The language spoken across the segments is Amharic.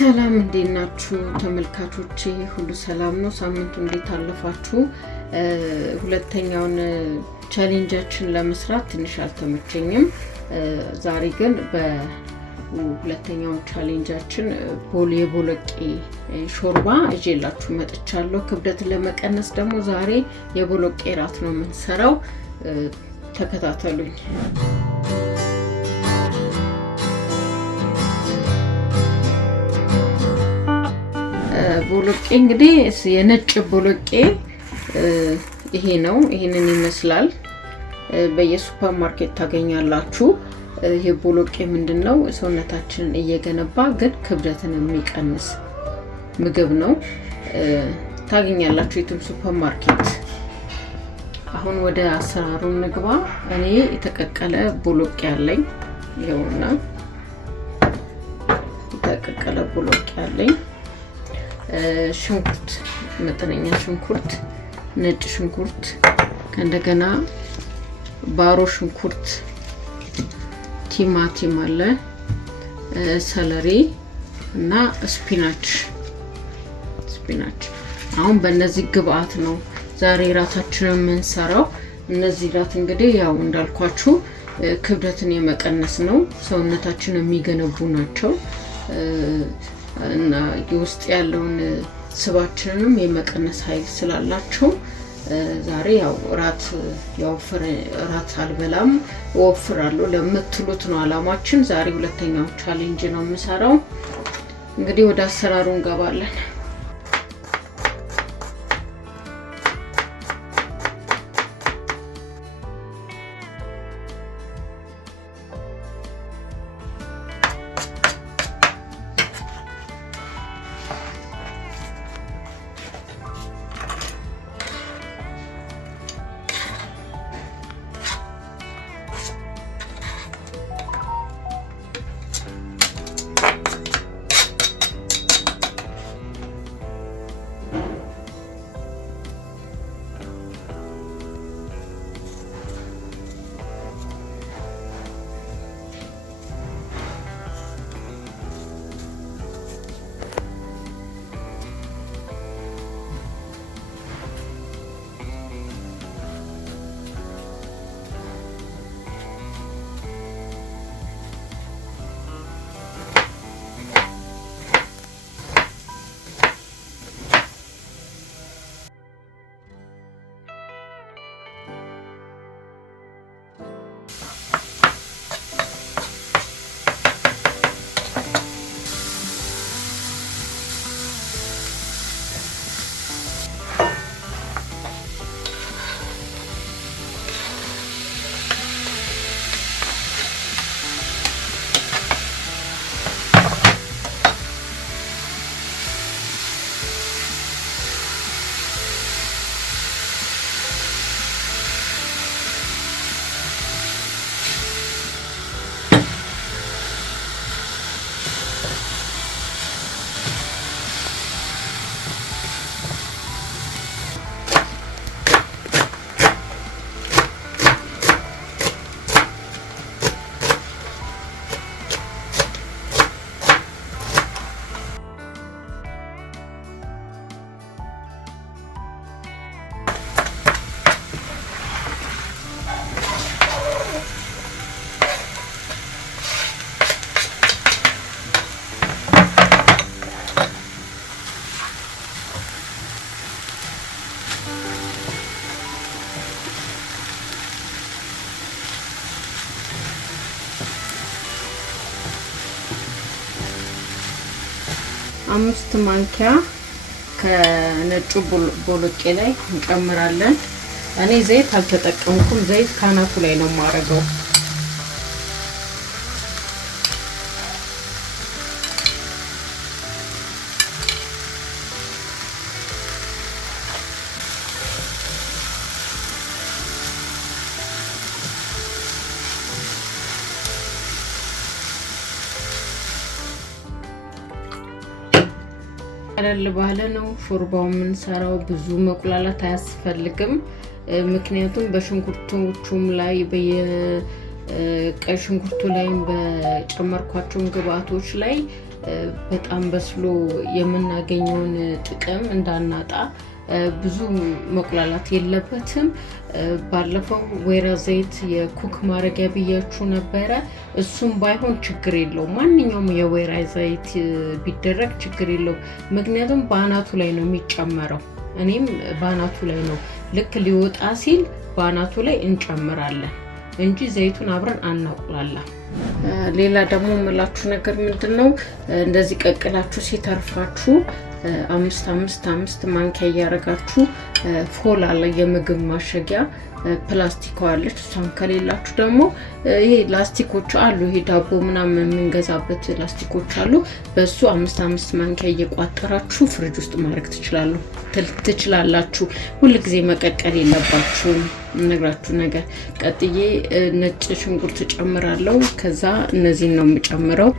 ሰላም እንዴት ናችሁ ተመልካቾቼ? ሁሉ ሰላም ነው? ሳምንቱ እንዴት አለፋችሁ? ሁለተኛውን ቻሌንጃችን ለመስራት ትንሽ አልተመቸኝም። ዛሬ ግን በሁለተኛው ቻሌንጃችን የቦሎቄ ሾርባ እጄላችሁ መጥቻለሁ። ክብደትን ለመቀነስ ደግሞ ዛሬ የቦሎቄ ራት ነው የምንሰራው። ተከታተሉኝ። ቦሎቄ እንግዲህ የነጭ ቦሎቄ ይሄ ነው። ይሄንን ይመስላል። በየሱፐር ማርኬት ታገኛላችሁ። ይሄ ቦሎቄ ምንድነው? ሰውነታችንን እየገነባ ግን ክብደትን የሚቀንስ ምግብ ነው። ታገኛላችሁ የትም ሱፐር ማርኬት። አሁን ወደ አሰራሩ እንግባ። እኔ የተቀቀለ ቦሎቄ አለኝ። ይኸውና የተቀቀለ ቦሎቄ አለኝ። ሽንኩርት፣ መጠነኛ ሽንኩርት፣ ነጭ ሽንኩርት፣ እንደገና ባሮ ሽንኩርት፣ ቲማቲም አለ፣ ሰለሪ እና ስፒናች። አሁን በእነዚህ ግብአት ነው ዛሬ ራታችንን የምንሰራው። እነዚህ ራት እንግዲህ ያው እንዳልኳችሁ ክብደትን የመቀነስ ነው። ሰውነታችንን የሚገነቡ ናቸው እና ውስጥ ያለውን ስባችንንም የመቀነስ ኃይል ስላላቸው ዛሬ ያው ራት አልበላም ወፍራለሁ ለምትሉት ነው አላማችን። ዛሬ ሁለተኛው ቻሌንጅ ነው የምሰራው። እንግዲህ ወደ አሰራሩ እንገባለን። አምስት ማንኪያ ከነጩ ቦሎቄ ላይ እንጨምራለን። እኔ ዘይት አልተጠቀምኩም። ዘይት ካናቱ ላይ ነው የማረገው። ቀለል ባለ ነው ሾርባው የምንሰራው። ብዙ መቁላላት አያስፈልግም። ምክንያቱም በሽንኩርቶቹም ላይ ቀይ ሽንኩርቱ ላይም በጨመርኳቸው ግብአቶች ላይ በጣም በስሎ የምናገኘውን ጥቅም እንዳናጣ ብዙ መቁላላት የለበትም። ባለፈው ወይራ ዘይት የኩክ ማረጊያ ብያችሁ ነበረ። እሱም ባይሆን ችግር የለውም። ማንኛውም የወይራ ዘይት ቢደረግ ችግር የለውም። ምክንያቱም በአናቱ ላይ ነው የሚጨመረው። እኔም በአናቱ ላይ ነው ልክ ሊወጣ ሲል በአናቱ ላይ እንጨምራለን እንጂ ዘይቱን አብረን አናቁላላ። ሌላ ደግሞ የምላችሁ ነገር ምንድነው እንደዚህ ቀቅላችሁ ሲተርፋችሁ 5 ማንኪያ እያረጋችሁ ፎል አለ የምግብ ማሸጊያ ፕላስቲክ አለች። እሷን ከሌላችሁ ደግሞ ይሄ ላስቲኮች አሉ፣ ይሄ ዳቦ ምናምን የምንገዛበት ላስቲኮች አሉ። በሱ 5 ማንኪያ እየቋጠራችሁ ፍሪጅ ውስጥ ማድረግ ትችላላችሁ። ሁሉ ጊዜ መቀቀል የለባችሁም። ነግራችሁ ነገር ቀጥዬ ነጭ ሽንኩርት ጨምራለሁ። ከዛ እነዚህን ነው የምጨምረው።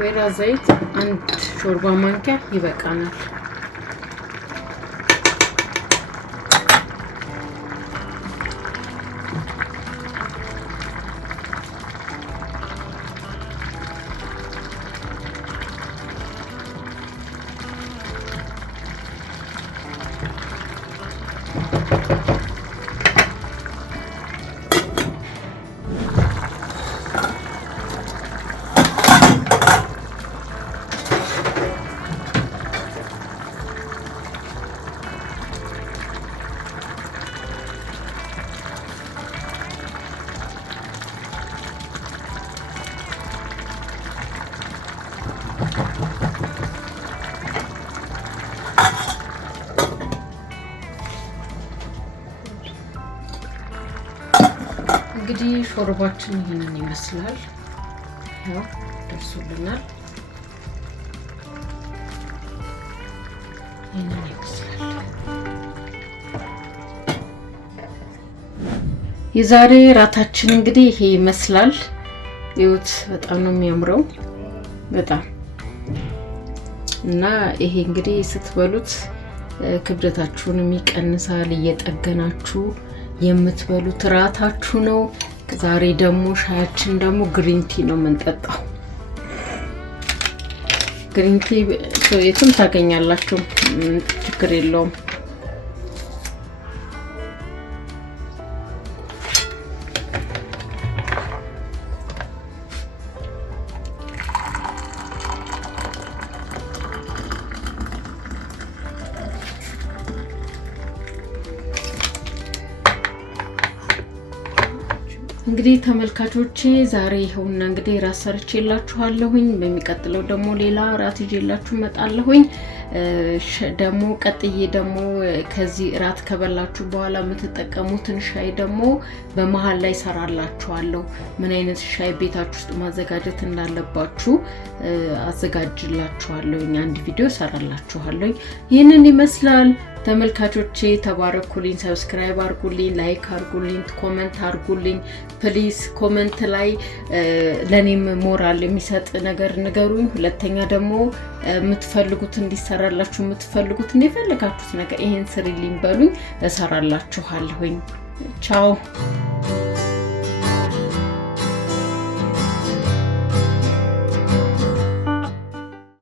ወይራ ዘይት አንድ ሾርባ ማንኪያ ይበቃናል። እንግዲህ ሾርባችን ይሄንን ይመስላል። ያው ደርሶልናል። ይሄንን ይመስላል። የዛሬ ራታችን እንግዲህ ይሄ ይመስላል። ይሁት በጣም ነው የሚያምረው በጣም እና ይሄ እንግዲህ ስትበሉት ክብደታችሁንም ይቀንሳል። እየጠገናችሁ የምትበሉት ራታችሁ ነው። ዛሬ ደግሞ ሻያችን ደግሞ ግሪን ቲ ነው የምንጠጣው። ግሪን ቲ የትም ታገኛላችሁ፣ ችግር የለውም። እንግዲህ ተመልካቾቼ ዛሬ ይኸውና እንግዲህ ራስ ሰርቼላችኋለሁኝ። በሚቀጥለው ደግሞ ሌላ ራት ይዤላችሁ እመጣለሁኝ። ደግሞ ቀጥዬ ደግሞ ከዚህ ራት ከበላችሁ በኋላ የምትጠቀሙትን ሻይ ደግሞ በመሃል ላይ ሰራላችኋለሁ። ምን አይነት ሻይ ቤታችሁ ውስጥ ማዘጋጀት እንዳለባችሁ አዘጋጅላችኋለሁኝ። አንድ ቪዲዮ ሰራላችኋለሁኝ። ይህንን ይመስላል ተመልካቾቼ። ተባረኩልኝ። ሰብስክራይብ አርጉልኝ፣ ላይክ አርጉልኝ፣ ኮሜንት አርጉልኝ ፕሊዝ። ኮሜንት ላይ ለኔም ሞራል የሚሰጥ ነገር ንገሩኝ። ሁለተኛ ደግሞ የምትፈልጉት እንዲሰራላችሁ የምትፈልጉት የፈለጋችሁት ነገር ይሄን ስሪልኝ በሉኝ፣ እሰራላችኋለሁኝ። ቻው